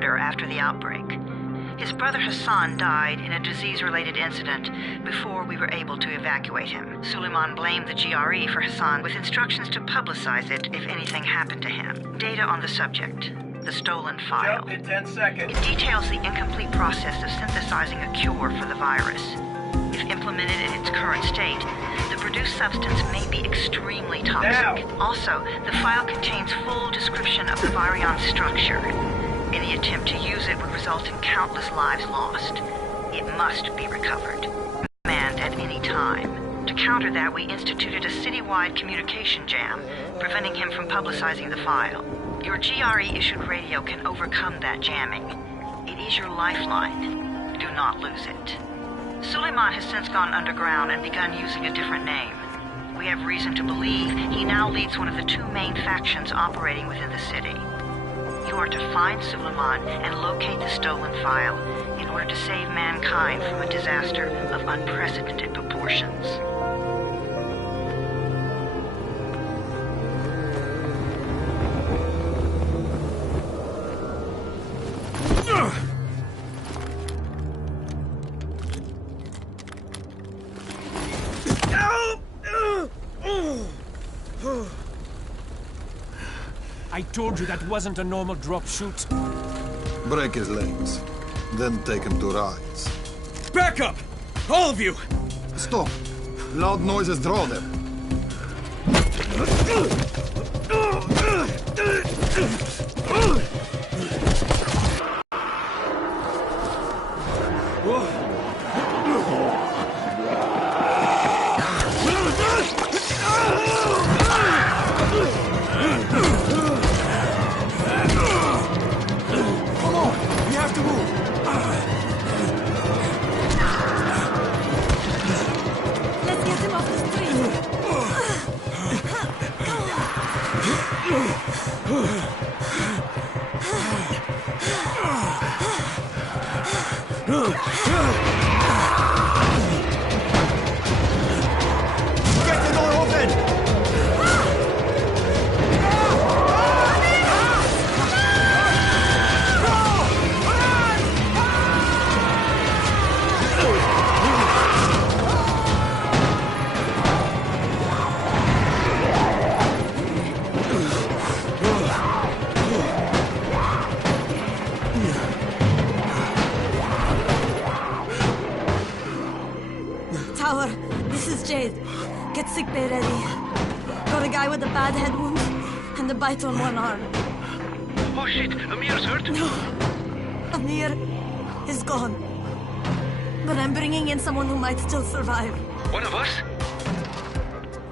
order after the outbreak. His brother Hassan died in a disease-related incident before we were able to evacuate him. Suleiman blamed the GRE for Hassan with instructions to publicize it if anything happened to him. Data on the subject. The stolen file. Jump in 10 seconds. It details the incomplete process of synthesizing a cure for the virus. If implemented in its current state, the produced substance may be extremely toxic. Now. Also, the file contains full description of the virion's structure. Any attempt to use it would result in countless lives lost. It must be recovered. Manned at any time. To counter that, we instituted a citywide communication jam, preventing him from publicizing the file. Your GRE-issued radio can overcome that jamming. It is your lifeline. Do not lose it. Suleiman has since gone underground and begun using a different name. We have reason to believe he now leads one of the two main factions operating within the city. You are to find Suleiman and locate the stolen file in order to save mankind from a disaster of unprecedented proportions. I told you that wasn't a normal drop shoot. Break his legs, then take him to rides. Back up! All of you! Stop! Loud noises draw them. Tower, this is Jade. Get sick bay ready. Got a guy with a bad head wound and a bite on one arm. Oh shit, Amir's hurt? No, Amir is gone. But I'm bringing in someone who might still survive. One of us?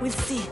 We'll see.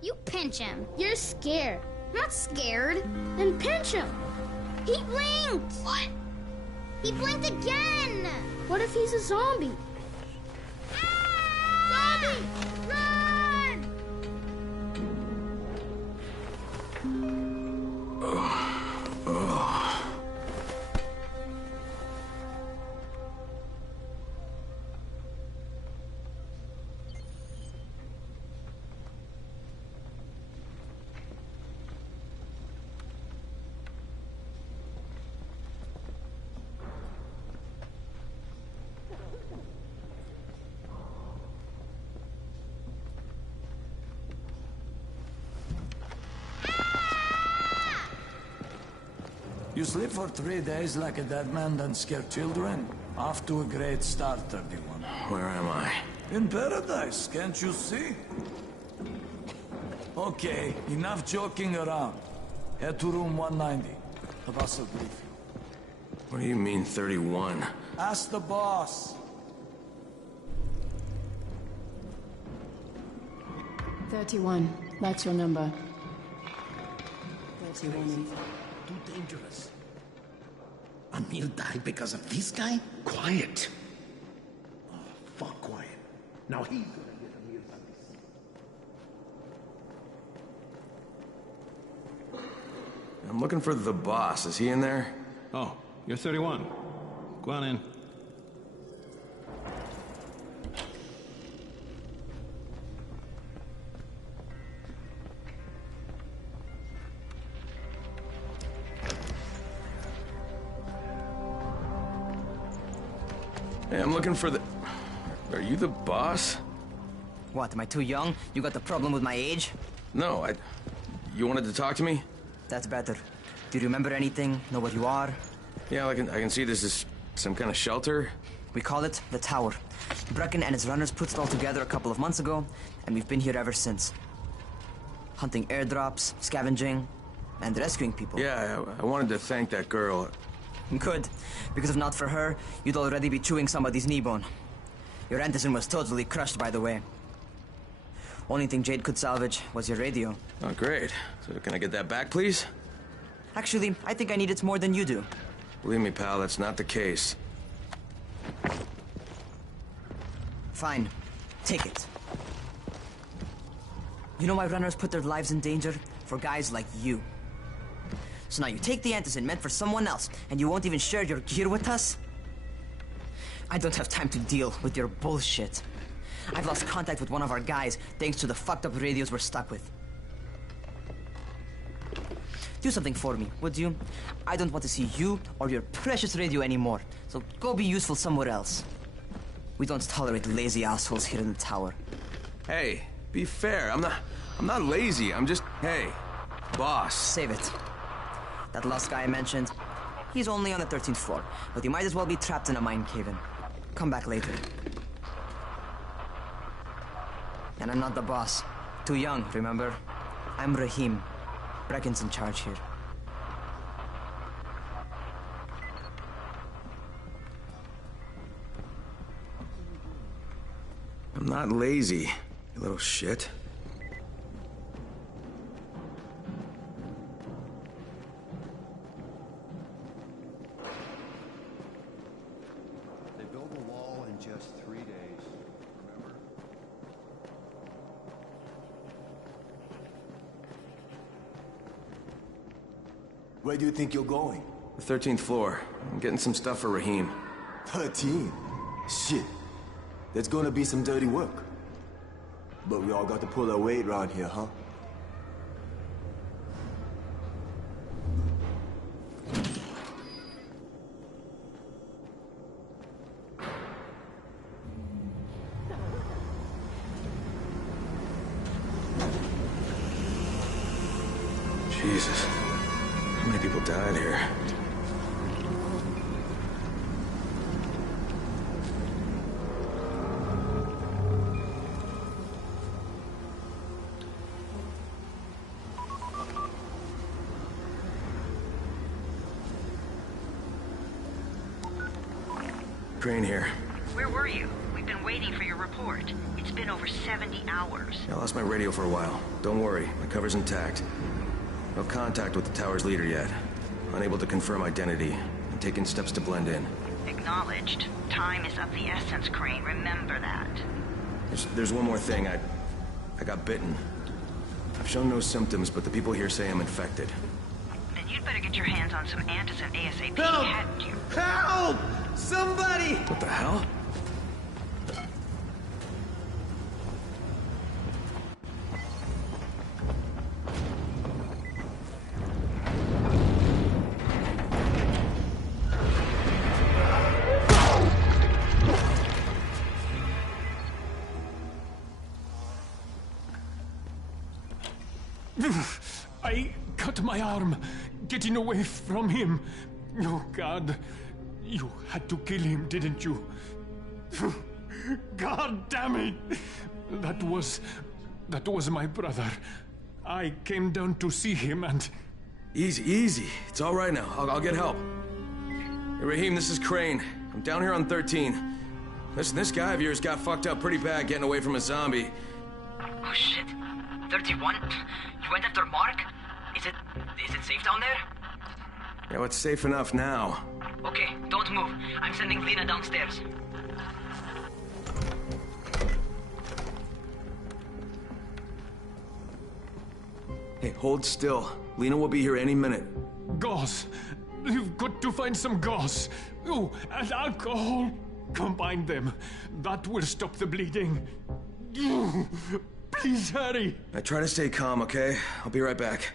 You pinch him. You're scared. I'm not scared. Then pinch him. He blinked. What? He blinked again. What if he's a zombie? Ah! Zombie! Run! You sleep for 3 days like a dead man, then scare children? Off to a great start, 31. Where am I? In paradise, can't you see? Okay, enough joking around. Head to room 190. The boss will brief you. What do you mean, 31? Ask the boss. 31. That's your number. 31. Too dangerous. Emil died because of this guy? Quiet. Oh, fuck quiet. Now he's gonna get Emil by this. I'm looking for the boss. Is he in there? Oh, you're 31. Go on in. Hey, I'm looking for the... Are you the boss? What, am I too young? You got the problem with my age? No, You wanted to talk to me? That's better. Do you remember anything? Know what you are? Yeah, I can see this is some kind of shelter. We call it the Tower. Brecken and his runners put it all together a couple of months ago, and we've been here ever since. Hunting airdrops, scavenging, and rescuing people. Yeah, I wanted to thank that girl. Good, because if not for her, you'd already be chewing somebody's knee bone. Your Antizin was totally crushed, by the way. Only thing Jade could salvage was your radio. Oh, great. So can I get that back, please? Actually, I think I need it more than you do. Believe me, pal, that's not the case. Fine. Take it. You know why runners put their lives in danger? For guys like you. So now you take the Antizin meant for someone else, and you won't even share your gear with us? I don't have time to deal with your bullshit. I've lost contact with one of our guys thanks to the fucked up radios we're stuck with. Do something for me, would you? I don't want to see you or your precious radio anymore, so go be useful somewhere else. We don't tolerate lazy assholes here in the tower. Hey, be fair. I'm not lazy. I'm just... Hey, boss. Save it. That last guy I mentioned, he's only on the 13th floor, but he might as well be trapped in a mine cave-in. Come back later. And I'm not the boss. Too young, remember? I'm Rahim. Brecken's in charge here. I'm not lazy, you little shit. They built a wall in just 3 days, remember? Where do you think you're going? The 13th floor. I'm getting some stuff for Rahim. 13? Shit. There's gonna be some dirty work. But we all got to pull our weight around here, huh? Jesus. How many people died here? Crane here. Where were you? We've been waiting for your report. It's been over 70 hours. I lost my radio for a while. Don't worry, my cover's intact. No contact with the tower's leader yet. Unable to confirm identity. I'm taking steps to blend in. Acknowledged. Time is of the essence, Crane. Remember that. There's one more thing. I got bitten. I've shown no symptoms, but the people here say I'm infected. Then you'd better get your hands on some Antizin ASAP, Help! hadn't you? Help! Somebody! What the hell? I cut my arm getting away from him. Oh, God. You had to kill him, didn't you? God damn it! That was my brother. I came down to see him and... Easy, easy. It's all right now. I'll get help. Hey, Rahim, this is Crane. I'm down here on 13. Listen, this guy of yours got fucked up pretty bad getting away from a zombie. Oh, shit. 31? You went after Mark? Is it safe down there? Yeah, it's safe enough now. Okay, don't move. I'm sending Lena downstairs. Hey, hold still. Lena will be here any minute. Gauze. You've got to find some gauze. Oh, and alcohol. Combine them. That will stop the bleeding. Please hurry. I try to stay calm, okay? I'll be right back.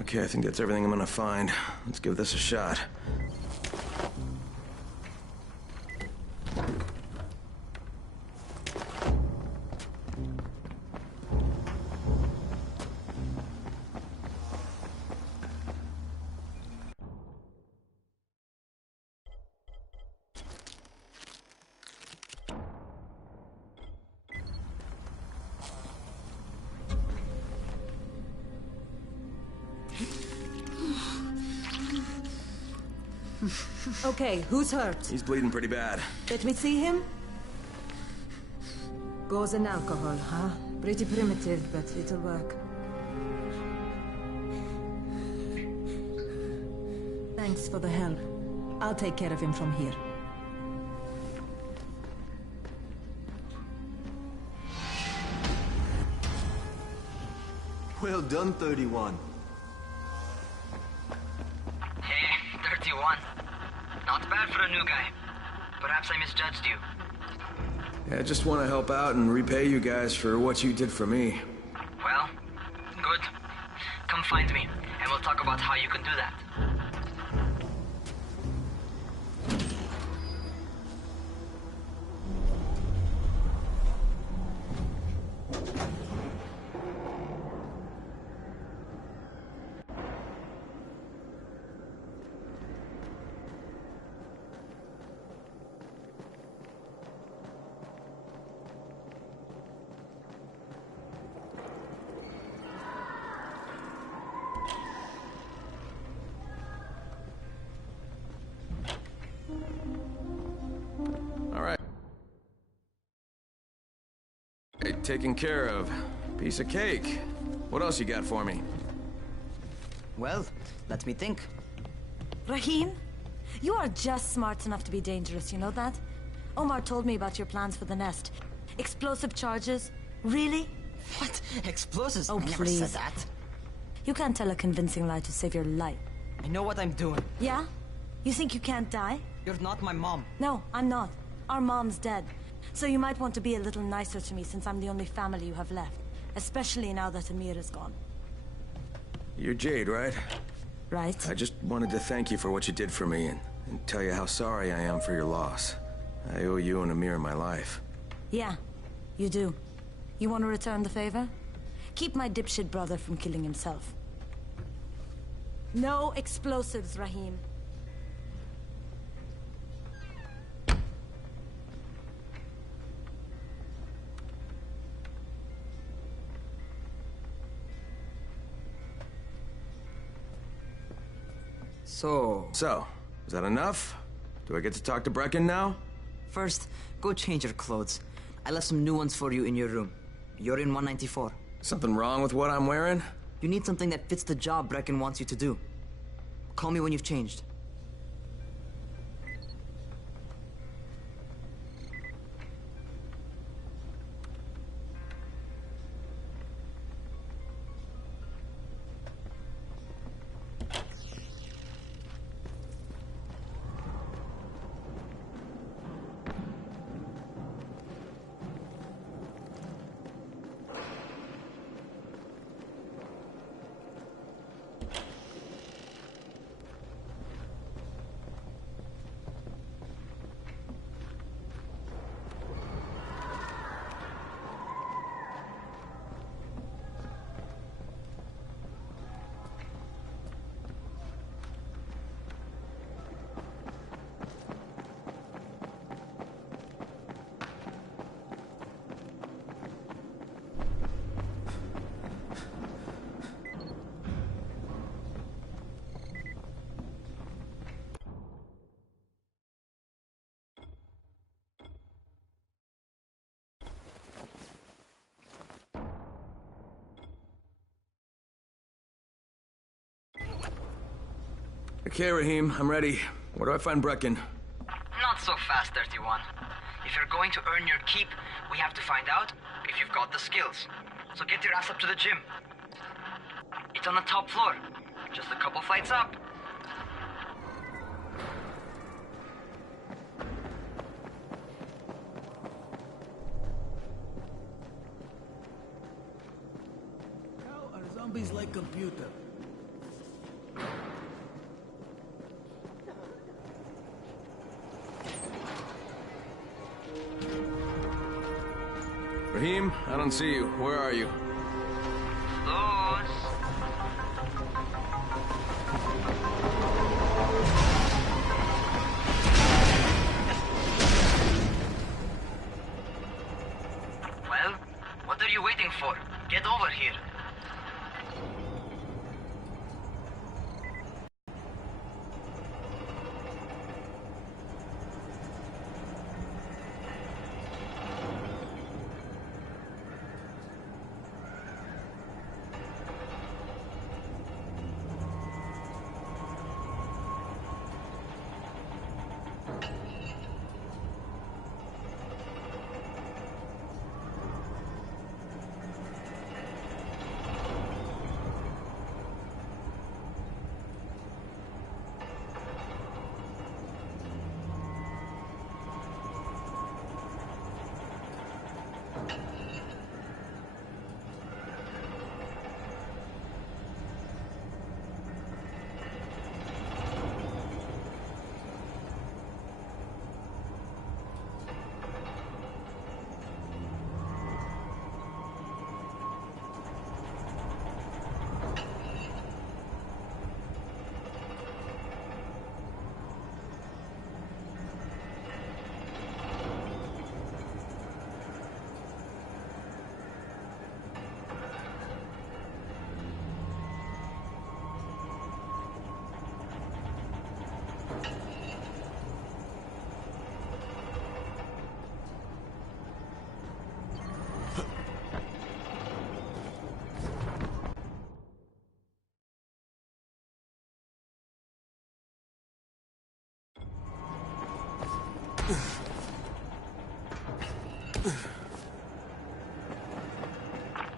Okay, I think that's everything I'm gonna find. Let's give this a shot. Okay, who's hurt? He's bleeding pretty bad. Let me see him. Gauze and alcohol, huh? Pretty primitive, but it'll work. Thanks for the help. I'll take care of him from here. Well done, 31. Hey, 31. Not bad for a new guy. Perhaps I misjudged you. Yeah, I just want to help out and repay you guys for what you did for me. Well, good. Come find me, and we'll talk about how you can do that. Taken care of. Piece of cake. What else you got for me? Well, let me think. Rahim, you are just smart enough to be dangerous, you know that? Omar told me about your plans for the nest. Explosive charges? Really? What? Explosives? Oh, I never please. said that. You can't tell a convincing lie to save your life. I know what I'm doing. Yeah? You think you can't die? You're not my mom. No, I'm not. Our mom's dead. So you might want to be a little nicer to me since I'm the only family you have left. Especially now that Amir is gone. You're Jade, right? Right. I just wanted to thank you for what you did for me and tell you how sorry I am for your loss. I owe you and Amir my life. Yeah, you do. You want to return the favor? Keep my dipshit brother from killing himself. No explosives, Rahim. So, is that enough? Do I get to talk to Brecken now? First, go change your clothes. I left some new ones for you in your room. You're in 194. Something wrong with what I'm wearing? You need something that fits the job Brecken wants you to do. Call me when you've changed. Okay, Rahim, I'm ready. Where do I find Brecken? Not so fast, 31. If you're going to earn your keep, we have to find out if you've got the skills. So get your ass up to the gym. It's on the top floor. Just a couple flights up. How are zombies like computer? Rahim, I don't see you. Where are you? Those. Well, what are you waiting for? Get over here.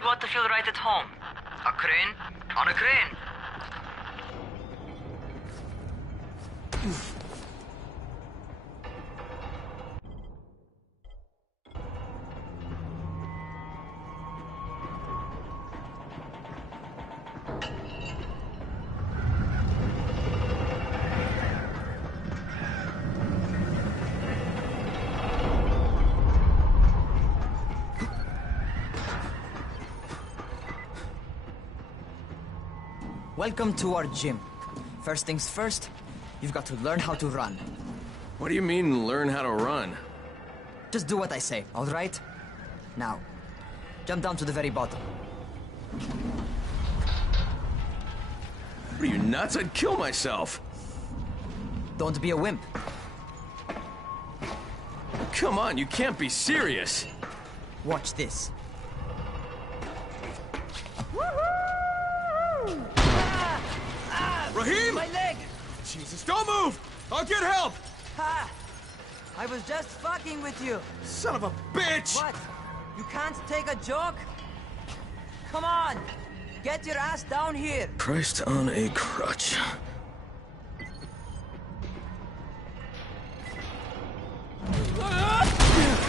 You ought to feel right at home. A crane on a crane. Welcome to our gym. First things first, you've got to learn how to run. What do you mean, learn how to run? Just do what I say, all right? Now, jump down to the very bottom. What are you, nuts? I'd kill myself. Don't be a wimp. Come on, you can't be serious. Watch this. Rahim! My leg! Jesus, don't move! I'll get help! Ha! I was just fucking with you. Son of a bitch! What? You can't take a joke? Come on! Get your ass down here! Christ on a crutch.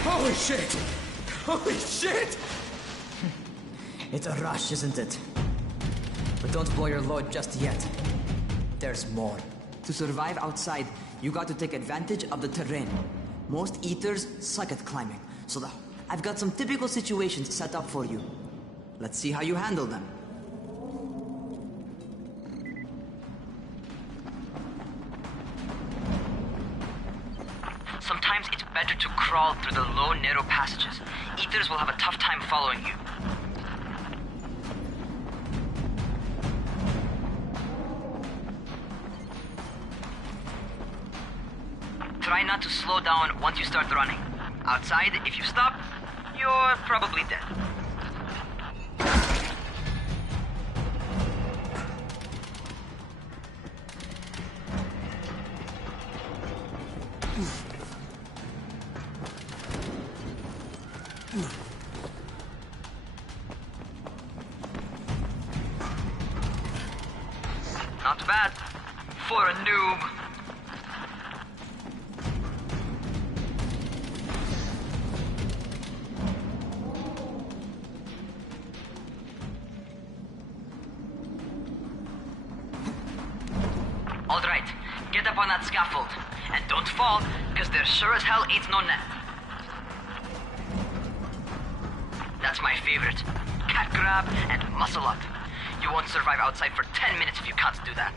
Holy shit! Holy shit! It's a rush, isn't it? But don't blow your load just yet. There's more. To survive outside, you got to take advantage of the terrain. Most eaters suck at climbing, so I've got some typical situations set up for you. Let's see how you handle them. Sometimes it's better to crawl through the low, narrow passages. Eaters will have a tough time following you. Try not to slow down once you start running. Outside, if you stop, you're probably dead. Not bad for a noob. All right, get up on that scaffold. And don't fall, because there sure as hell ain't no net. That's my favorite. Cat grab and muscle up. You won't survive outside for 10 minutes if you can't do that.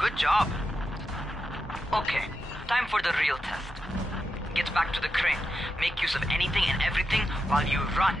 Good job. Okay, time for the real test. Get back to the crane. Make use of anything and everything while you run.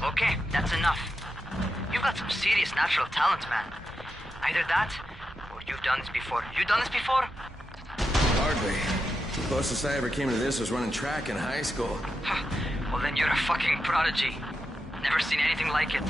Okay, that's enough. You've got some serious natural talent, man. Either that, or you've done this before. You done this before? Hardly. The closest I ever came to this was running track in high school. Well, then you're a fucking prodigy. Never seen anything like it.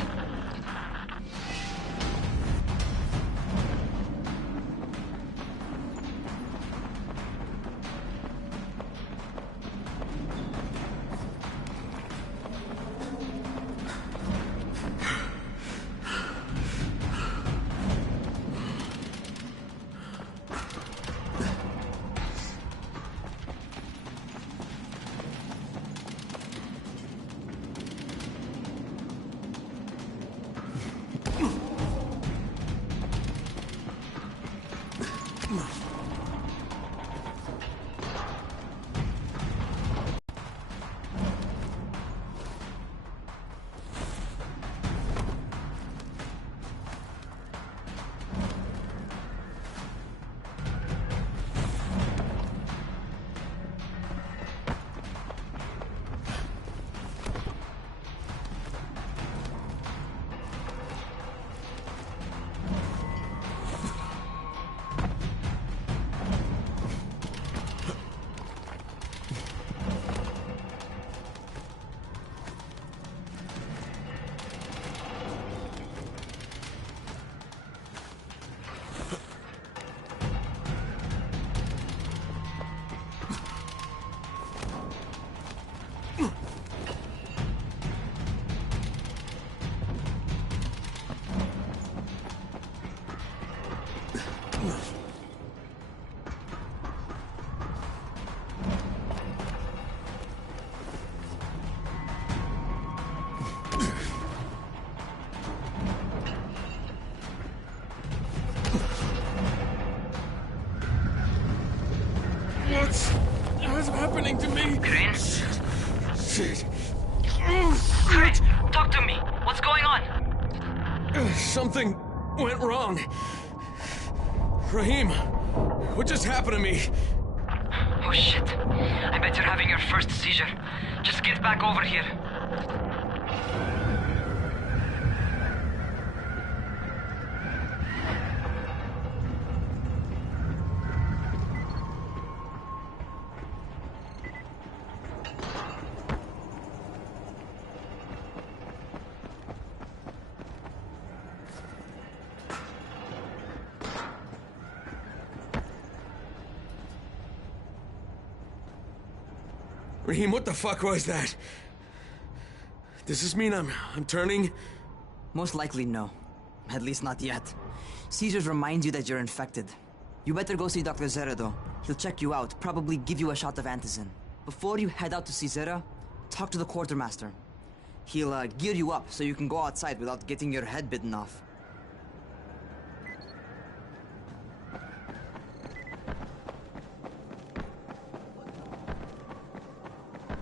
What's happening to me? Crane? Shit. Crane, talk to me. What's going on? Something went wrong. Rahim, what just happened to me? Oh shit. I bet you're having your first seizure. Just get back over here. Rahim, what the fuck was that? Does this mean I'm turning? Most likely no. At least not yet. Seizures remind you that you're infected. You better go see Dr. Zere though. He'll check you out, probably give you a shot of antizin. Before you head out to see Zere, talk to the quartermaster. He'll gear you up so you can go outside without getting your head bitten off.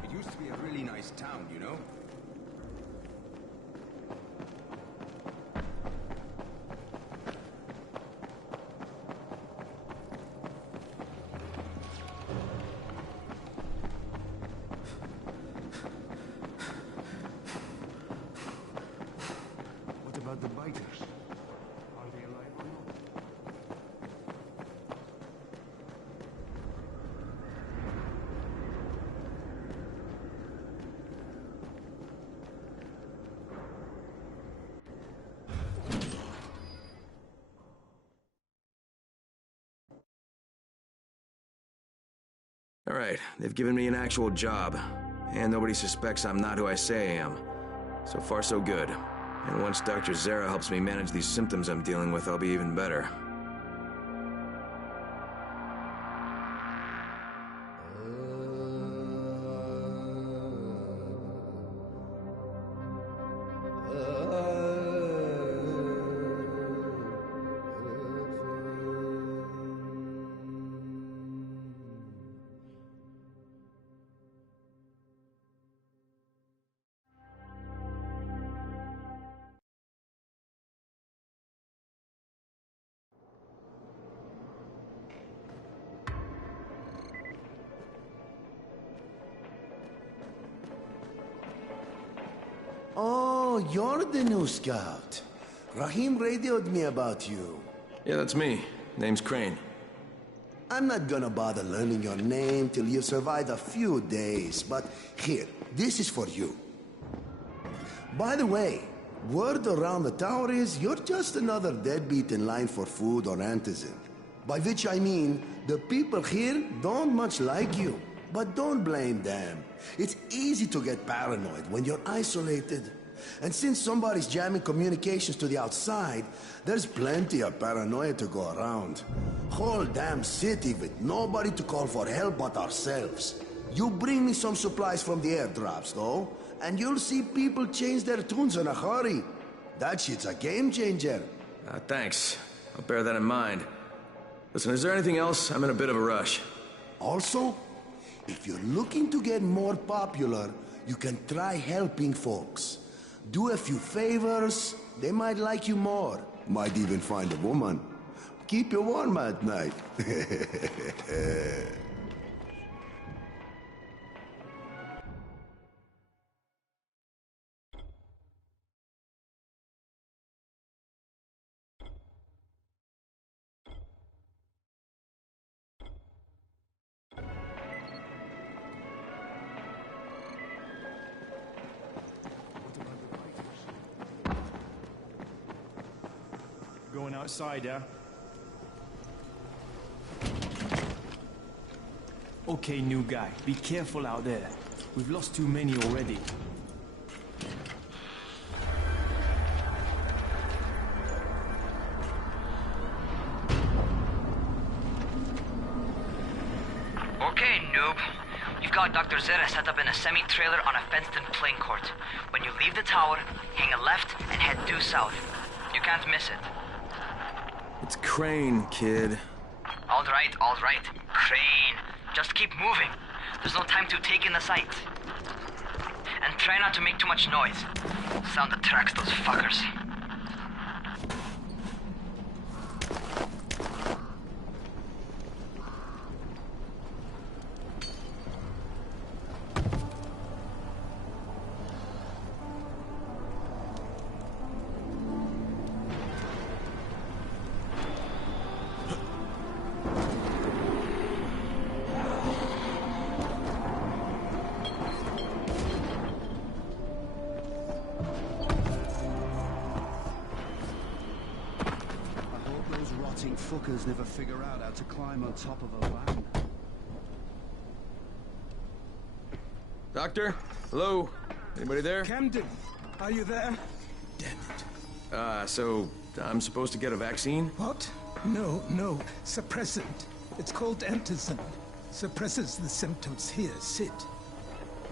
It used to be a really nice town, you know? What about the biters? Are they alive or not? All right, they've given me an actual job. And nobody suspects I'm not who I say I am. So far, so good. And once Dr. Zere helps me manage these symptoms I'm dealing with, I'll be even better. Oh, you're the new scout. Rahim radioed me about you. Yeah, that's me. Name's Crane. I'm not gonna bother learning your name till you've survived a few days, but here, this is for you. By the way, word around the tower is you're just another deadbeat in line for food or antizin. By which I mean, the people here don't much like you. But don't blame them. It's easy to get paranoid when you're isolated. And since somebody's jamming communications to the outside, there's plenty of paranoia to go around. Whole damn city with nobody to call for help but ourselves. You bring me some supplies from the airdrops, though, and you'll see people change their tunes in a hurry. That shit's a game changer. Thanks. I'll bear that in mind. Listen, is there anything else? I'm in a bit of a rush. Also, if you're looking to get more popular, you can try helping folks. Do a few favors, they might like you more. Might even find a woman. Keep you warm at night. Going outside, yeah? Okay, new guy. Be careful out there. We've lost too many already. Okay, noob. You've got Dr. Zere set up in a semi-trailer on a fenced-in playing court. When you leave the tower, hang a left and head due south. You can't miss it. It's Crane, kid. All right. Crane. Just keep moving. There's no time to take in the sights. And try not to make too much noise. Sound attracts those fuckers. Fuckers never figure out how to climb on top of a van. Doctor? Hello? Anybody there? Camden, are you there? Damn it. So I'm supposed to get a vaccine? What? No. Suppressant. It's called Antizin. Suppresses the symptoms. Here, sit.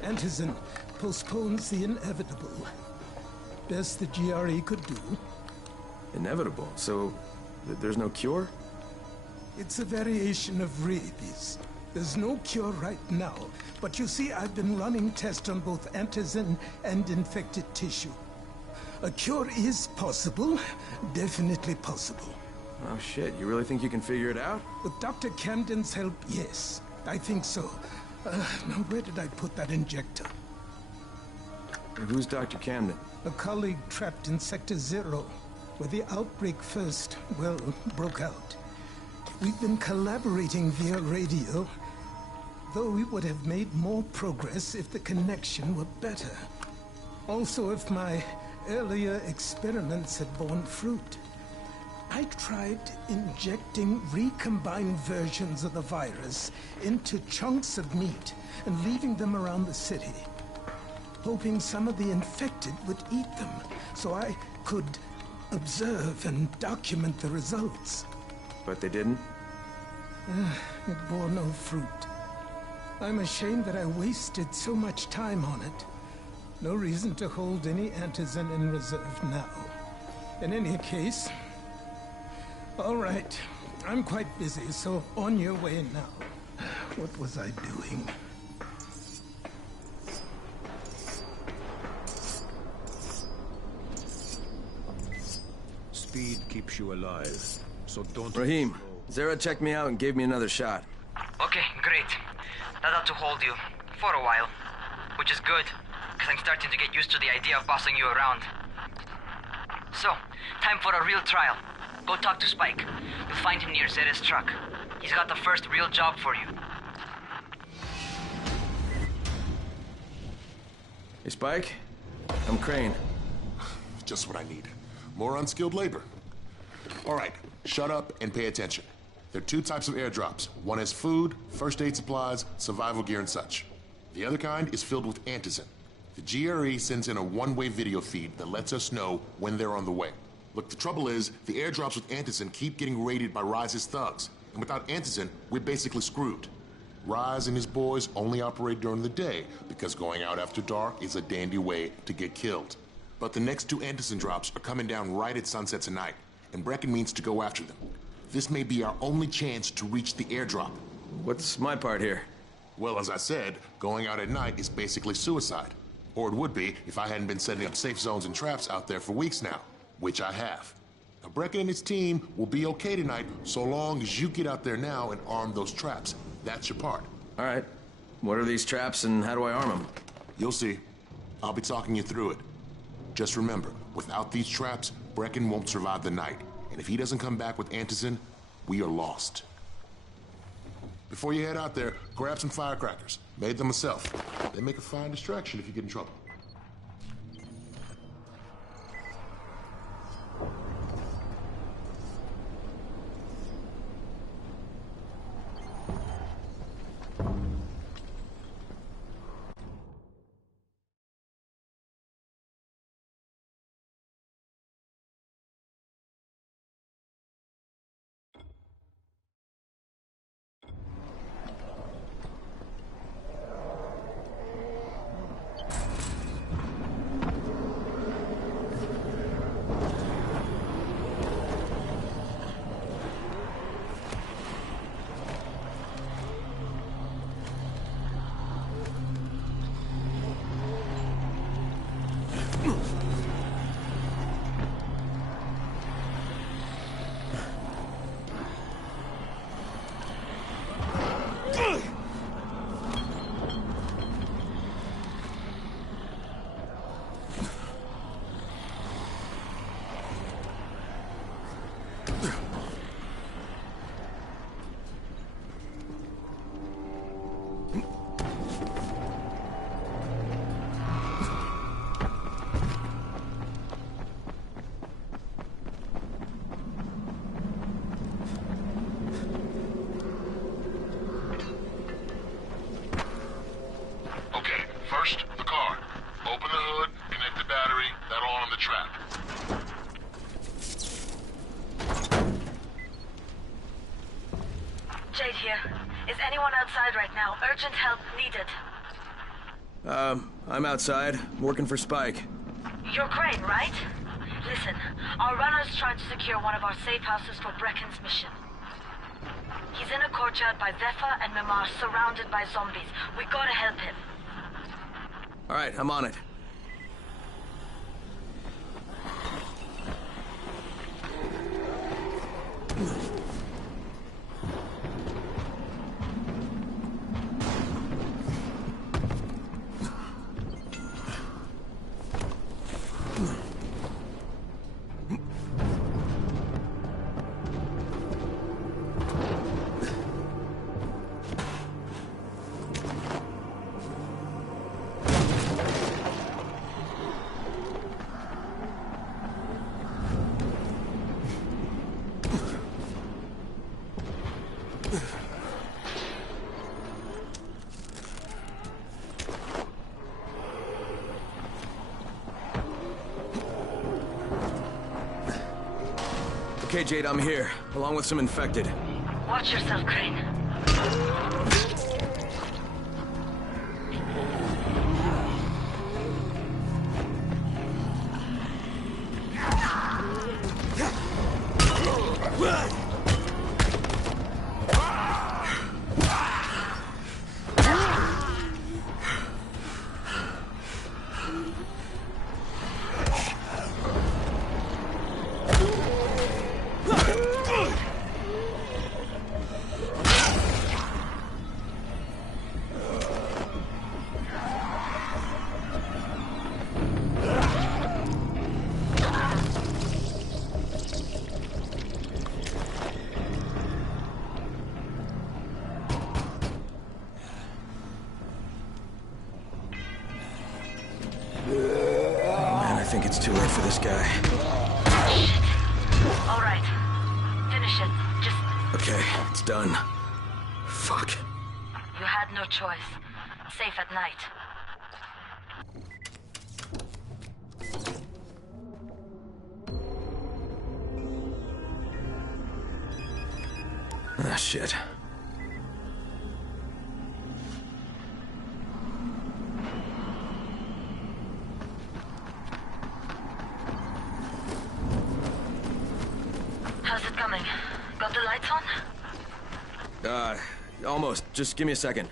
Antizin postpones the inevitable. Best the GRE could do. Inevitable? So there's no cure? It's a variation of rabies. There's no cure right now, but you see, I've been running tests on both Antizin and infected tissue. A cure is possible, definitely possible. Oh shit, you really think you can figure it out? With Dr. Camden's help, yes, I think so. Now where did I put that injector? And who's Dr. Camden? A colleague trapped in Sector 0. Where the outbreak first, well, broke out. We've been collaborating via radio, though we would have made more progress if the connection were better. Also, if my earlier experiments had borne fruit. I tried injecting recombined versions of the virus into chunks of meat and leaving them around the city, hoping some of the infected would eat them, so I could observe and document the results. But they didn't? It bore no fruit. I'm ashamed that I wasted so much time on it. No reason to hold any Antizin in reserve now. In any case... All right. I'm quite busy, so on your way now. What was I doing? Speed keeps you alive, so don't... Rahim, Zere checked me out and gave me another shot. Okay, great. That ought to hold you. For a while. Which is good, because I'm starting to get used to the idea of bossing you around. So, time for a real trial. Go talk to Spike. You'll find him near Zere's truck. He's got the first real job for you. Hey, Spike? I'm Crane. Just what I need. More unskilled labor. All right, shut up and pay attention. There are two types of airdrops. One has food, first aid supplies, survival gear, and such. The other kind is filled with Antizin. The GRE sends in a one-way video feed that lets us know when they're on the way. Look, the trouble is, the airdrops with Antizin keep getting raided by Rais's thugs. And without Antizin, we're basically screwed. Rais and his boys only operate during the day because going out after dark is a dandy way to get killed. But the next two Antizin drops are coming down right at sunset tonight, and Brecken means to go after them. This may be our only chance to reach the airdrop. What's my part here? Well, as I said, going out at night is basically suicide. Or it would be if I hadn't been setting up safe zones and traps out there for weeks now, which I have. Now, Brecken and his team will be okay tonight so long as you get out there now and arm those traps. That's your part. All right. What are these traps and how do I arm them? You'll see. I'll be talking you through it. Just remember, without these traps, Brecken won't survive the night. And if he doesn't come back with Antizin, we are lost. Before you head out there, grab some firecrackers. Made them myself. They make a fine distraction if you get in trouble. First, the car. Open the hood, connect the battery, that'll arm the trap. Jade here. Is anyone outside right now? Urgent help needed. I'm outside, working for Spike. You're Crane, right? Listen, our runner's trying to secure one of our safe houses for Brecken's mission. He's in a courtyard by Vefa and Mimar, surrounded by zombies. We gotta help him. All right, I'm on it. Okay, Jade, I'm here, along with some infected. Watch yourself, Crane. I think it's too late for this guy. All right. Finish it. Just... Okay, it's done. Fuck. You had no choice. Safe at night. Ah, shit. How's it coming? Got the light? Almost. Just give me a second.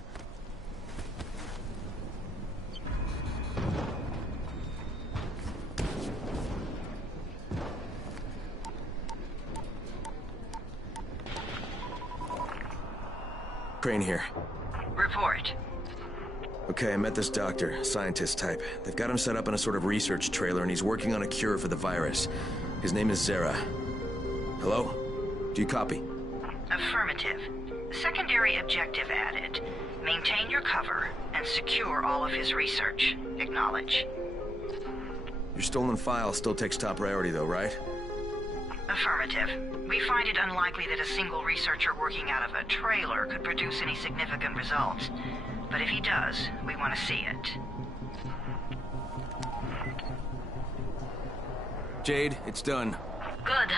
Crane here. Report. Okay, I met this doctor, scientist type. They've got him set up in a sort of research trailer, and he's working on a cure for the virus. His name is Zere. Hello? Do you copy? Affirmative. Secondary objective added. Maintain your cover and secure all of his research. Acknowledge. Your stolen file still takes top priority though, right? Affirmative. We find it unlikely that a single researcher working out of a trailer could produce any significant results. But if he does, we want to see it. Jade, it's done. Good.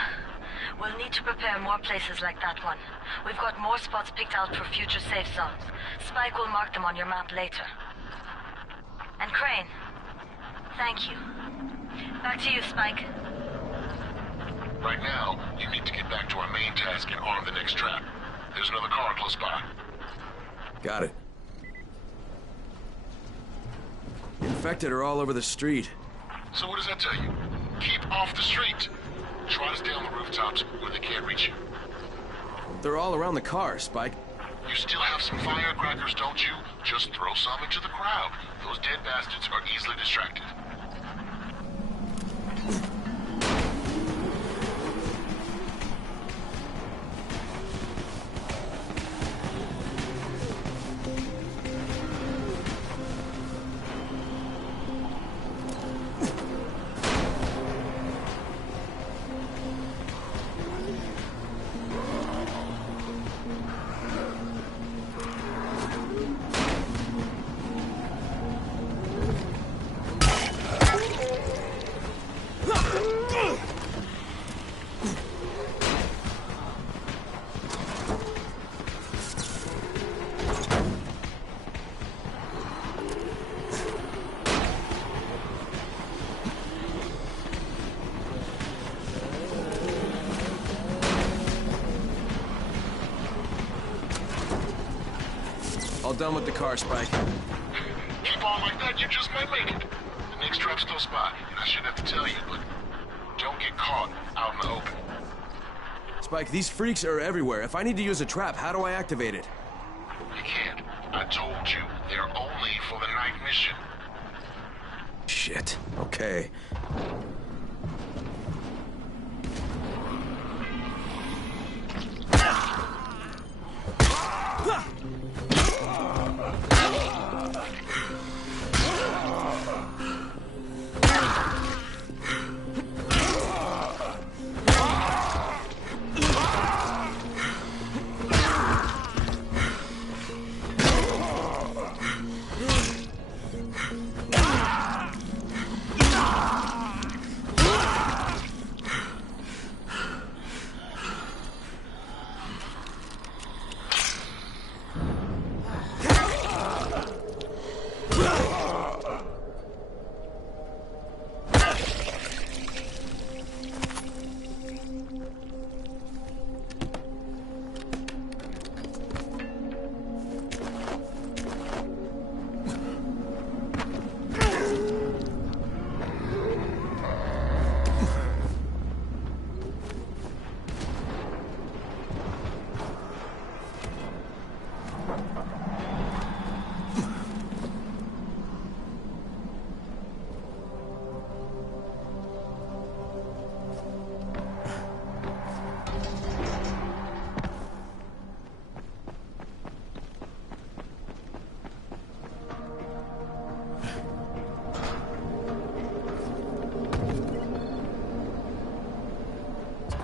We'll need to prepare more places like that one. We've got more spots picked out for future safe zones. Spike will mark them on your map later. And Crane, thank you. Back to you, Spike. Right now, you need to get back to our main task and arm the next trap. There's another car close by. Got it. The infected are all over the street. So what does that tell you? Keep off the street. Try to stay on the rooftops where they can't reach you. They're all around the car, Spike. You still have some firecrackers, don't you? Just throw some into the crowd. Those dead bastards are easily distracted. All done with the car, Spike. Keep on like that, you just might make it. The next trap's close by, and I shouldn't have to tell you, but don't get caught out in the open. Spike, these freaks are everywhere. If I need to use a trap, how do I activate it? You can't. I told you, they're only for the night mission. Shit. Okay.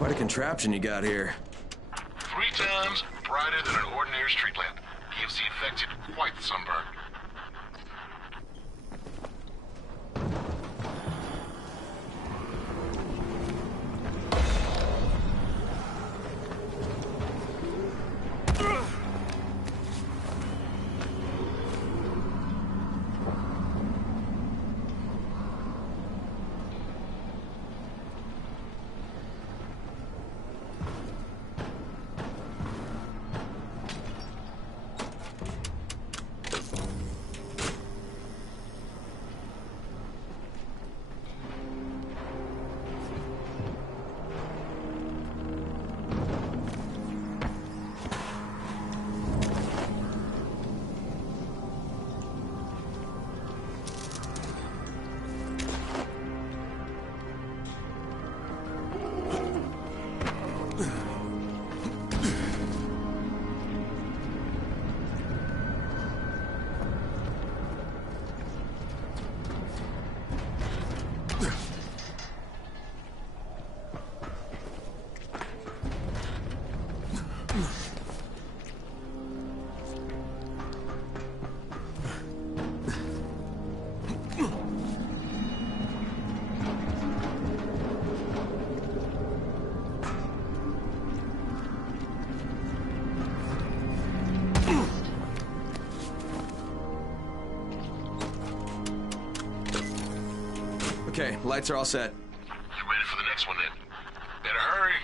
Quite a contraption you got here. 3 times brighter than an ordinary street lamp. Gives the infected quite the sunburn. Okay, lights are all set. You ready for the next one then? Better hurry.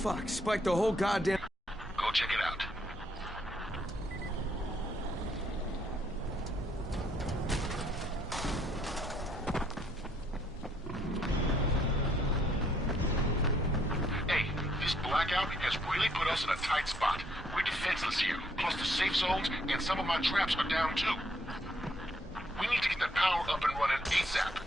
Fuck, spiked the whole goddamn... Go check it out. Hey, this blackout has really put us in a tight spot. We're defenseless here. Plus the safe zones and some of my traps are down too. We need to get the power up and running ASAP.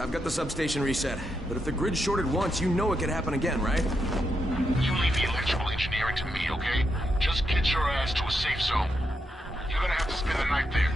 I've got the substation reset. But if the grid shorted once, you know it could happen again, right? You leave the electrical engineering to me, okay? Just get your ass to a safe zone. You're gonna have to spend the night there.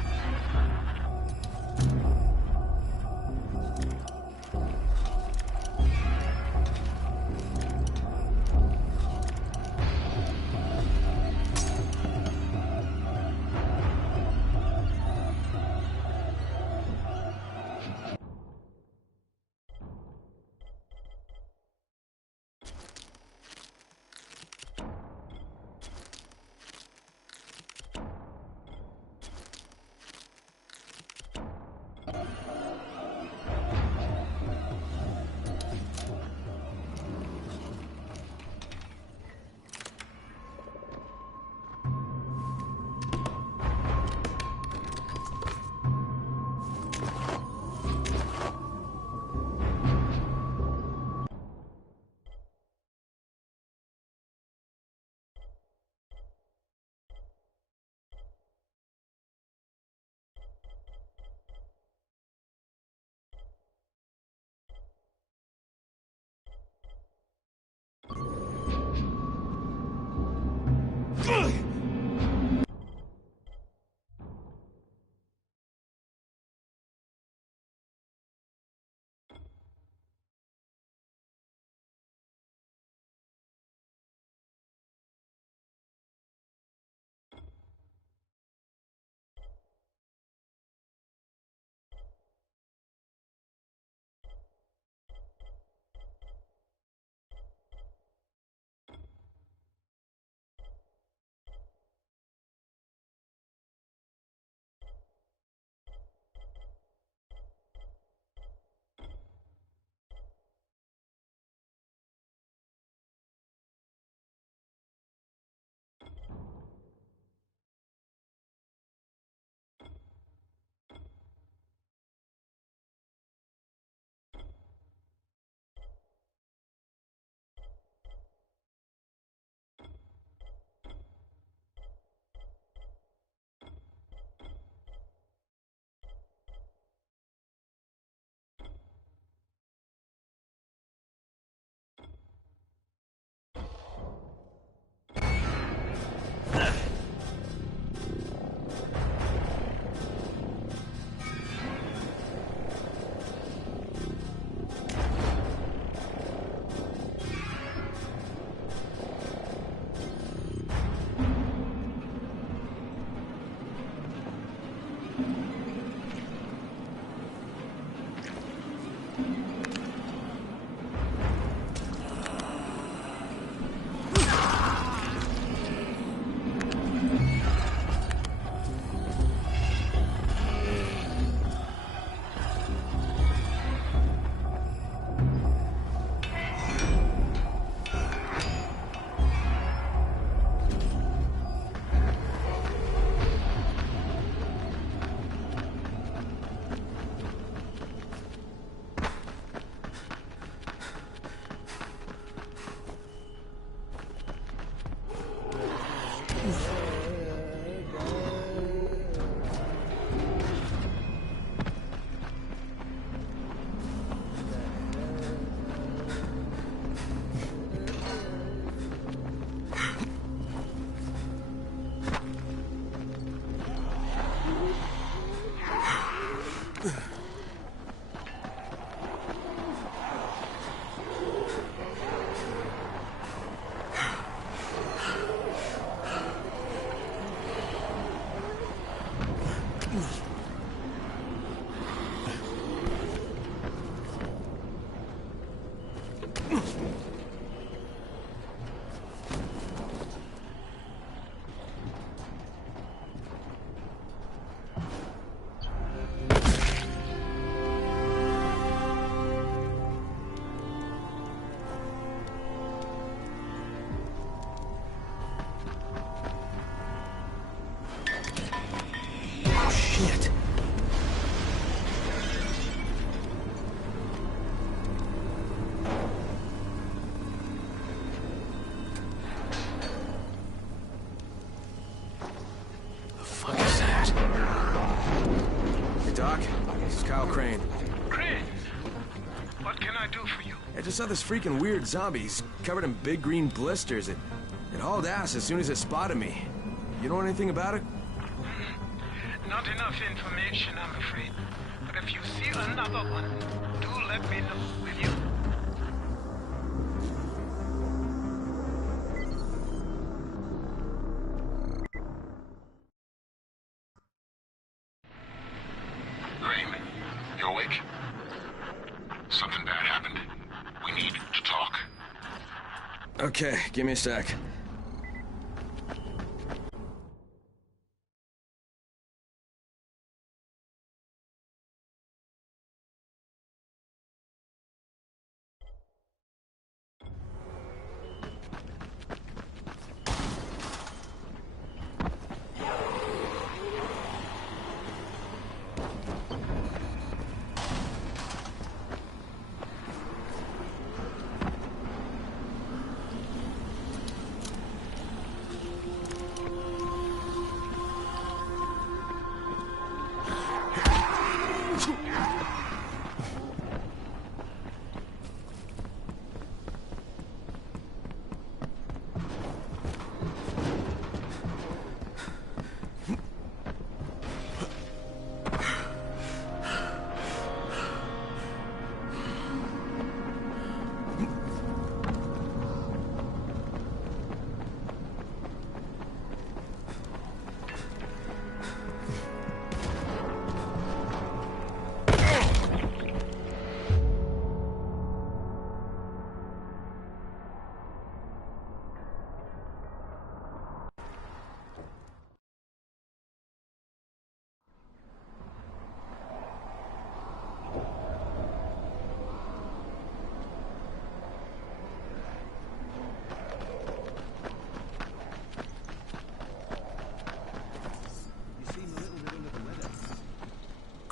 Crane. Crane? What can I do for you? I just saw this freaking weird zombie. He's covered in big green blisters. It hauled ass as soon as it spotted me. You know anything about it? Not enough information, I'm afraid. But if you see another one, do let me know, will you? Crane, you awake? Something bad happened. We need to talk. Okay, give me a sec.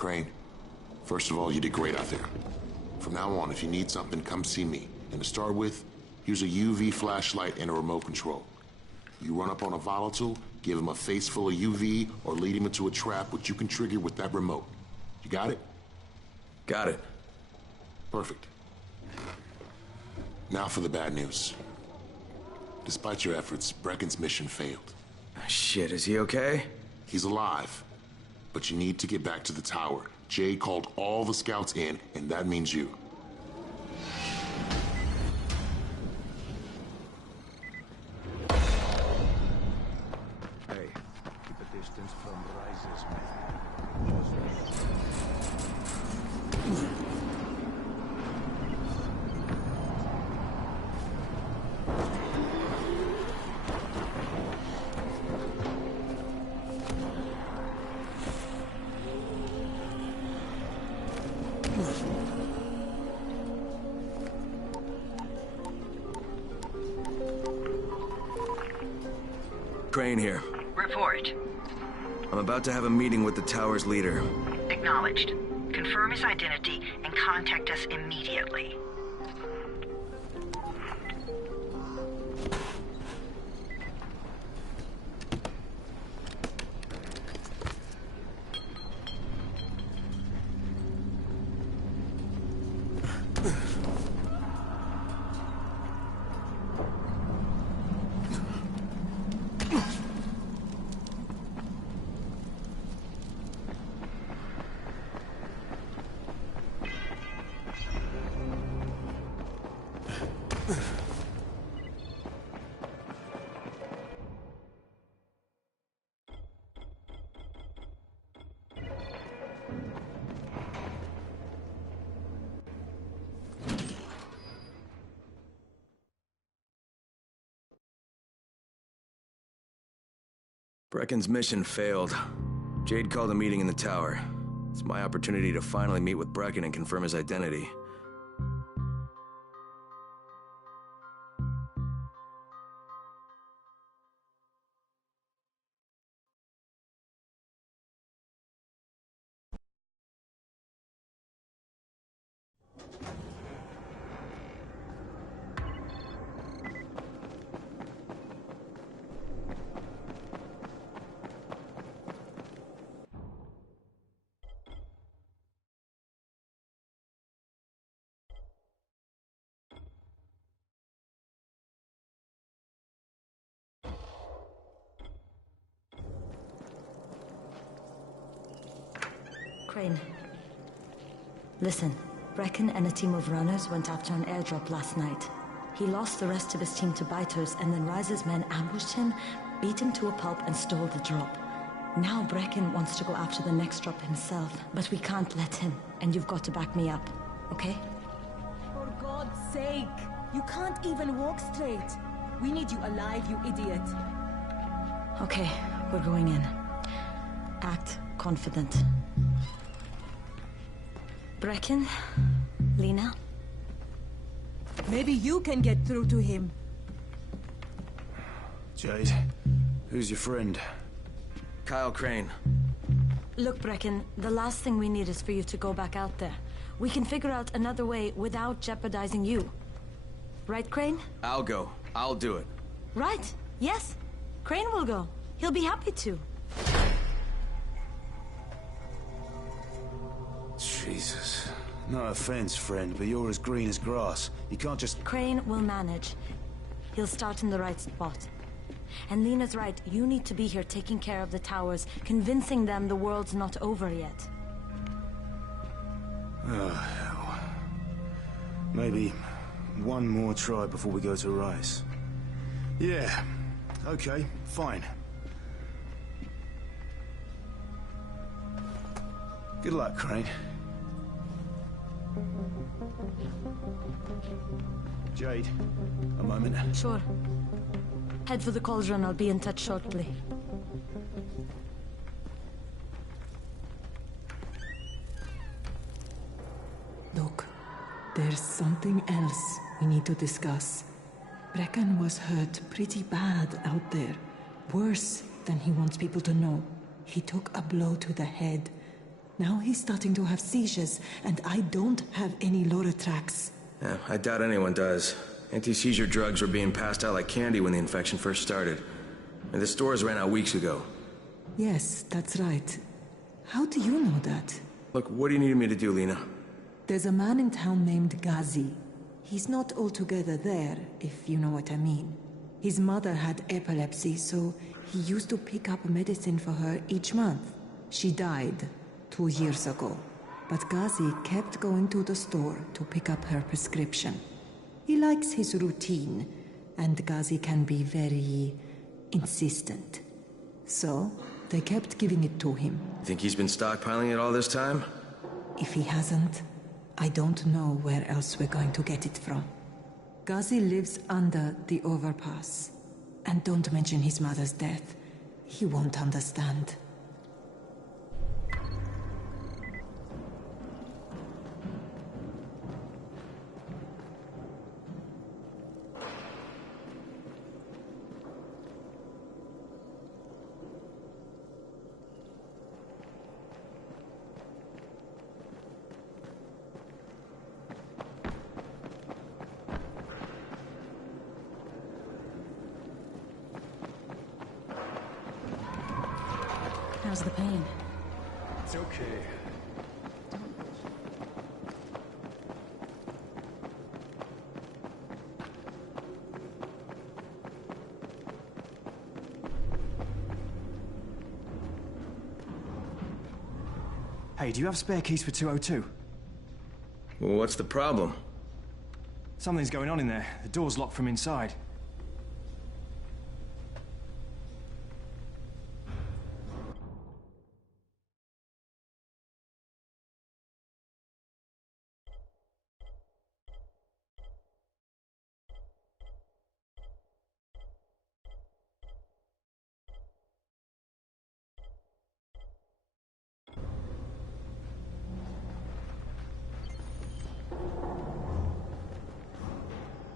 Crane, first of all, you did great out there. From now on, if you need something, come see me. And to start with, use a UV flashlight and a remote control. You run up on a volatile, give him a face full of UV, or lead him into a trap which you can trigger with that remote. You got it? Got it. Perfect. Now for the bad news. Despite your efforts, Brecken's mission failed. Shit, is he okay? He's alive. But you need to get back to the tower. Jay called all the scouts in, and that means you. Hey, keep a distance from Rises, man. Crane here. Report. I'm about to have a meeting with the tower's leader. Acknowledged. Confirm his identity and contact us immediately. Brecken's mission failed. Jade called a meeting in the tower. It's my opportunity to finally meet with Brecken and confirm his identity. Crane. Listen, Brecken and a team of runners went after an airdrop last night. He lost the rest of his team to biters, and then Rise's men ambushed him, beat him to a pulp, and stole the drop. Now Brecken wants to go after the next drop himself, but we can't let him, and you've got to back me up, okay? For God's sake! You can't even walk straight! We need you alive, you idiot! Okay, we're going in. Act confident. Brecken? Lena? Maybe you can get through to him. Jade, who's your friend? Kyle Crane. Look, Brecken, the last thing we need is for you to go back out there. We can figure out another way without jeopardizing you. Right, Crane? I'll go. I'll do it. Right. Yes. Crane will go. He'll be happy to. Jesus. No offense, friend, but you're as green as grass. You can't just... Crane will manage. He'll start in the right spot. And Lena's right, you need to be here taking care of the towers, convincing them the world's not over yet. Oh, hell. Maybe one more try before we go to Rise. Yeah, okay, fine. Good luck, Crane. Jade, a moment. Sure. Head for the cauldron, I'll be in touch shortly. Look, there's something else we need to discuss. Brecken was hurt pretty bad out there. Worse than he wants people to know. He took a blow to the head. Now he's starting to have seizures, and I don't have any Loratrax. Yeah, I doubt anyone does. Anti-seizure drugs were being passed out like candy when the infection first started. And the stores ran out weeks ago. Yes, that's right. How do you know that? Look, what do you need me to do, Lena? There's a man in town named Ghazi. He's not altogether there, if you know what I mean. His mother had epilepsy, so he used to pick up medicine for her each month. She died 2 years ago, but Ghazi kept going to the store to pick up her prescription. He likes his routine, and Ghazi can be very insistent. So, they kept giving it to him. Think he's been stockpiling it all this time? If he hasn't, I don't know where else we're going to get it from. Ghazi lives under the overpass. And don't mention his mother's death. He won't understand. How's the pain? It's okay. Hey, do you have spare keys for 202? Well, what's the problem? Something's going on in there. The door's locked from inside.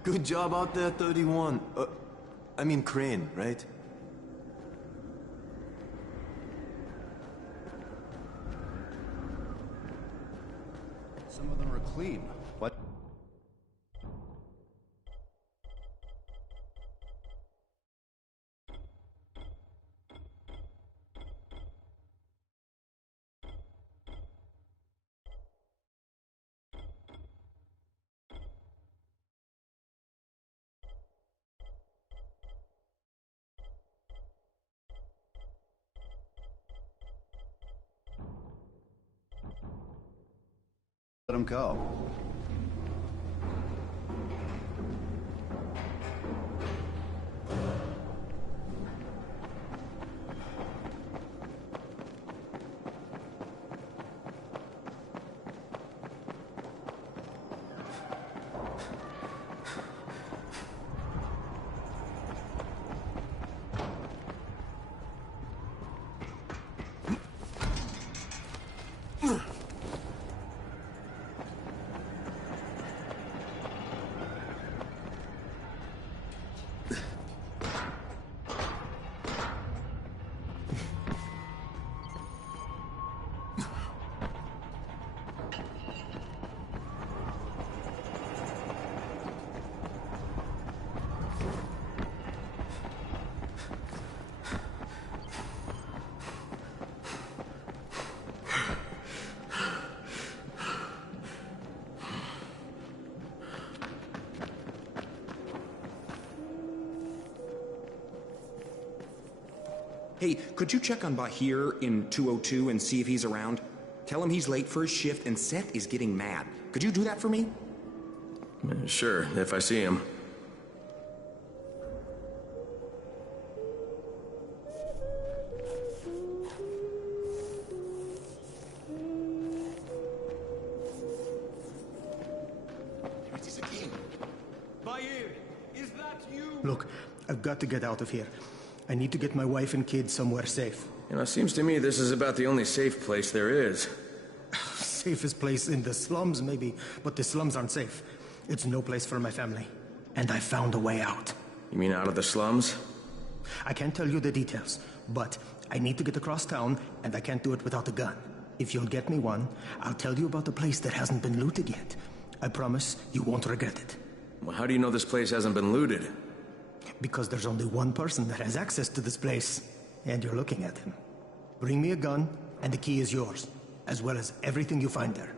Good job out there, 31. I mean Crane, right? Some of them are clean. What? Let him go. Hey, could you check on Bahir in 202 and see if he's around? Tell him he's late for his shift and Seth is getting mad. Could you do that for me? Sure, if I see him. Bahir, is that you? Look, I've got to get out of here. I need to get my wife and kids somewhere safe. You know, it seems to me this is about the only safe place there is. Safest place in the slums, maybe, but the slums aren't safe. It's no place for my family. And I found a way out. You mean out of the slums? I can't tell you the details, but I need to get across town, and I can't do it without a gun. If you'll get me one, I'll tell you about the place that hasn't been looted yet. I promise you won't regret it. Well, how do you know this place hasn't been looted? Because there's only one person that has access to this place, and you're looking at him. Bring me a gun, and the key is yours, as well as everything you find there.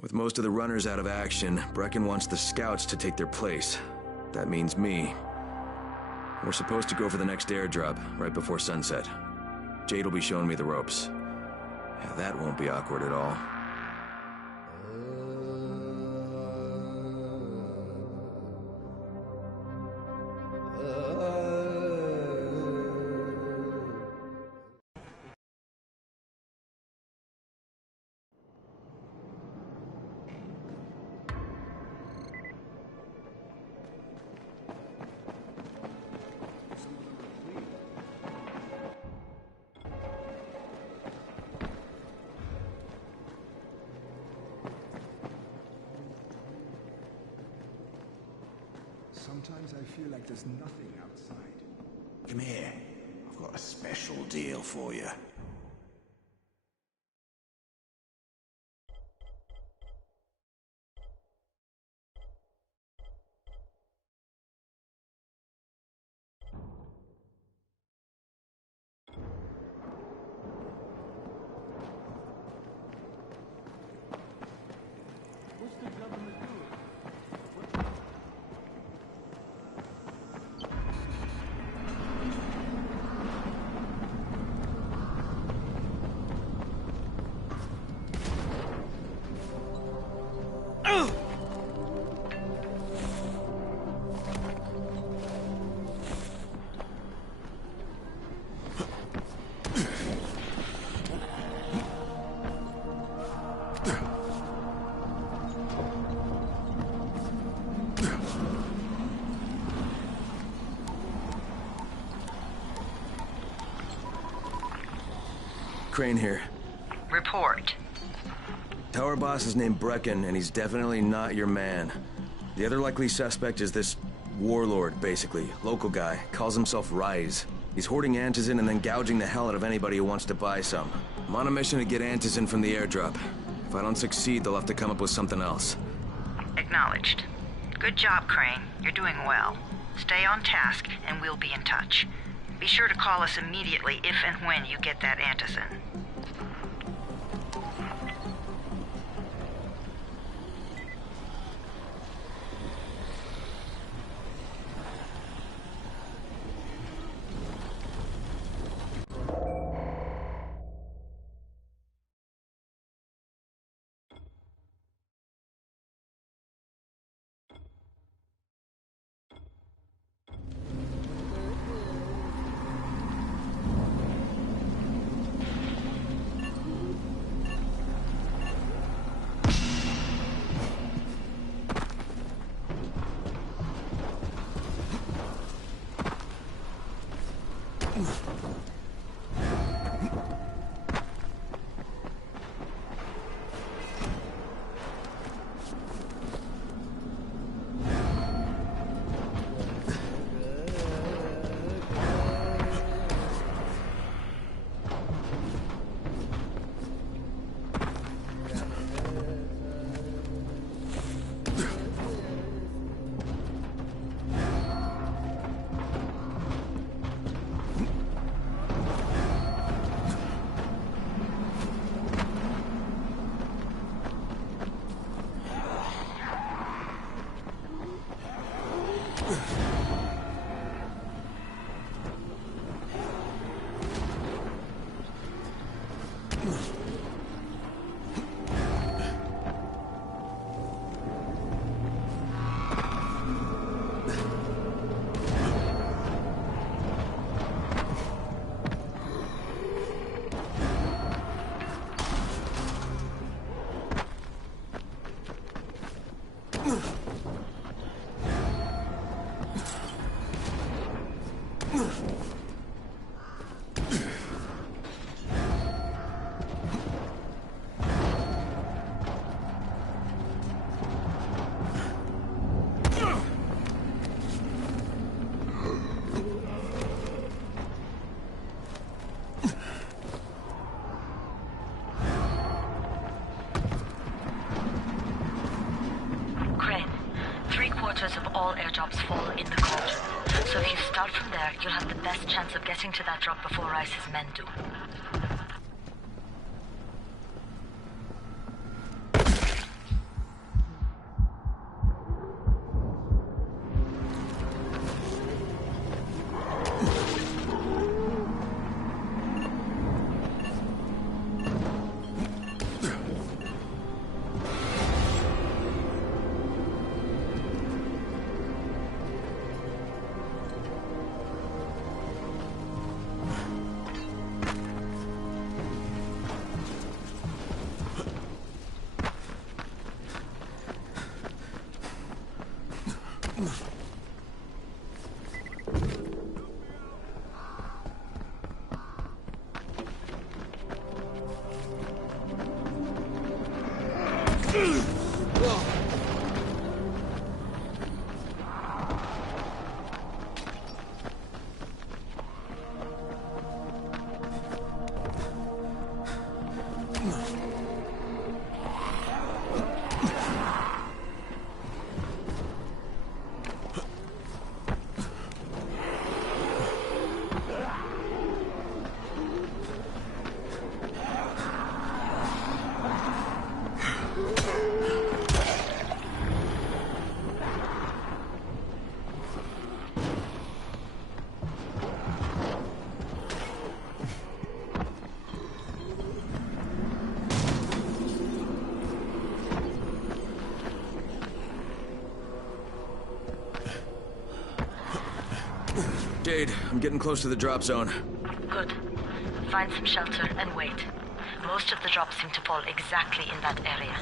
With most of the runners out of action, Brecken wants the scouts to take their place. That means me. We're supposed to go for the next airdrop, right before sunset. Jade will be showing me the ropes. Yeah, that won't be awkward at all. Sometimes I feel like there's nothing outside. Come here. I've got a special deal for you. Crane here. Report. Tower boss is named Brecken, and he's definitely not your man. The other likely suspect is this warlord, basically. Local guy. Calls himself Rise. He's hoarding antizin and then gouging the hell out of anybody who wants to buy some. I'm on a mission to get antizin from the airdrop. If I don't succeed, they'll have to come up with something else. Acknowledged. Good job, Crane. You're doing well. Stay on task, and we'll be in touch. Be sure to call us immediately if and when you get that antizin. Of all airdrops fall in the cauldron. So if you start from there, you'll have the best chance of getting to that drop before Rice's men do. Jade, I'm getting close to the drop zone. Good. Find some shelter and wait. Most of the drops seem to fall exactly in that area.